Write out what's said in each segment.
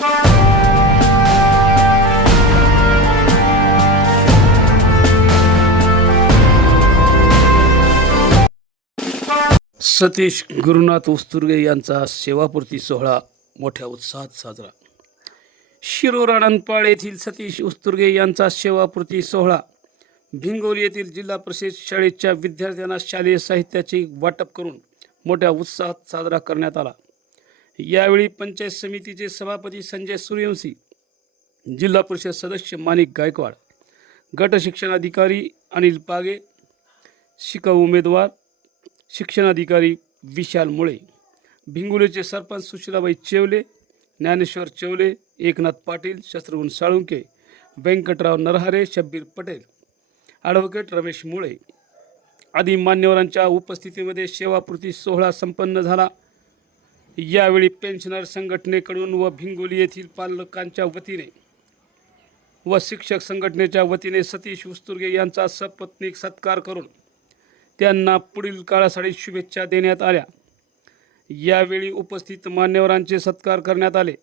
सतीश गुरुनाथ उस्तुर्गे यांचा सेवापूर्ती सोहळा मोठ्या उत्साहात साजरा। शिरूर आनंदपाळ येथील सतीश उस्तुर्गे यांचा सेवापूर्ती सोहळा भिंगोली येथील जिल्हा परिषद शाळेच्या विद्यार्थ्यांना शालेय साहित्याचे वाटप करून मोठ्या उत्साहात साजरा करण्यात आला। यावेळी पंचायत समितीचे सभापती संजय सूर्यवंशी, जिल्हा परिषद सदस्य माणिक गायकवाड, गट शिक्षणाधिकारी अनिल पागे, शिकाऊ उमेदवार शिक्षणाधिकारी विशाल मुळे, भिंगोलीचे सरपंच सुशीलाबाई चेवले, ज्ञानेश्वर चेवले, एकनाथ पाटील, शत्रुघ्न साळुंके, व्यंकटराव नरहरे, शब्बीर पटेल, ॲडव्होकेट रमेश मुळे आदी मान्यवरांच्या उपस्थितीमध्ये सेवापूर्ती सोहळा संपन्न झाला। यावेळी पेन्शनर संघटनेकडून व भिंगोली येथील पालकांच्या वतीने व शिक्षक संघटनेच्या वतीने सतीश उस्तुर्गे यांचा सपत्नीक सत्कार करून त्यांना पुढील काळासाठी शुभेच्छा देण्यात आल्या। यावेळी उपस्थित मान्यवरांचे सत्कार करण्यात आले।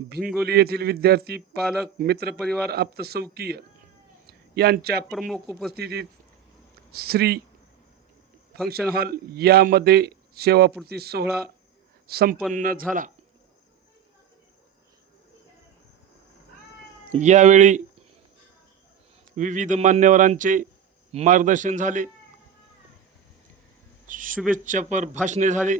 भिंगोली येथील विद्यार्थी, पालक, मित्रपरिवार, आप्तसौकीय यांच्या प्रमुख उपस्थितीत श्री फंक्शन हॉल यामध्ये सेवापूर्ती सोहळा संपन्न झाला। यावेळी विविध मान्यवरांचे मार्गदर्शन झाले, शुभेच्छापर भाषणे झाले।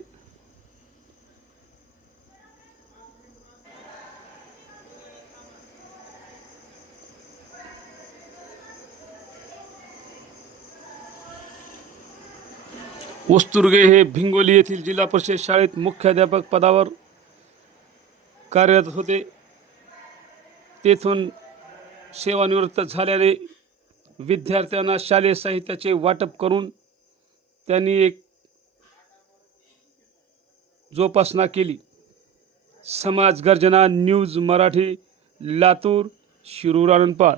उस्तुर्गे हे भिंगोली येथील जिल्हा परिषद शाळेत मुख्याध्यापक पदावर कार्यरत होते। तेथून सेवानिवृत्त झाल्याने विद्यार्थ्यांना शालेय साहित्याचे वाटप करून त्यांनी एक जोपासना केली। समाज गर्जना न्यूज मराठी, लातूर, शिरूर आनंदपाळ।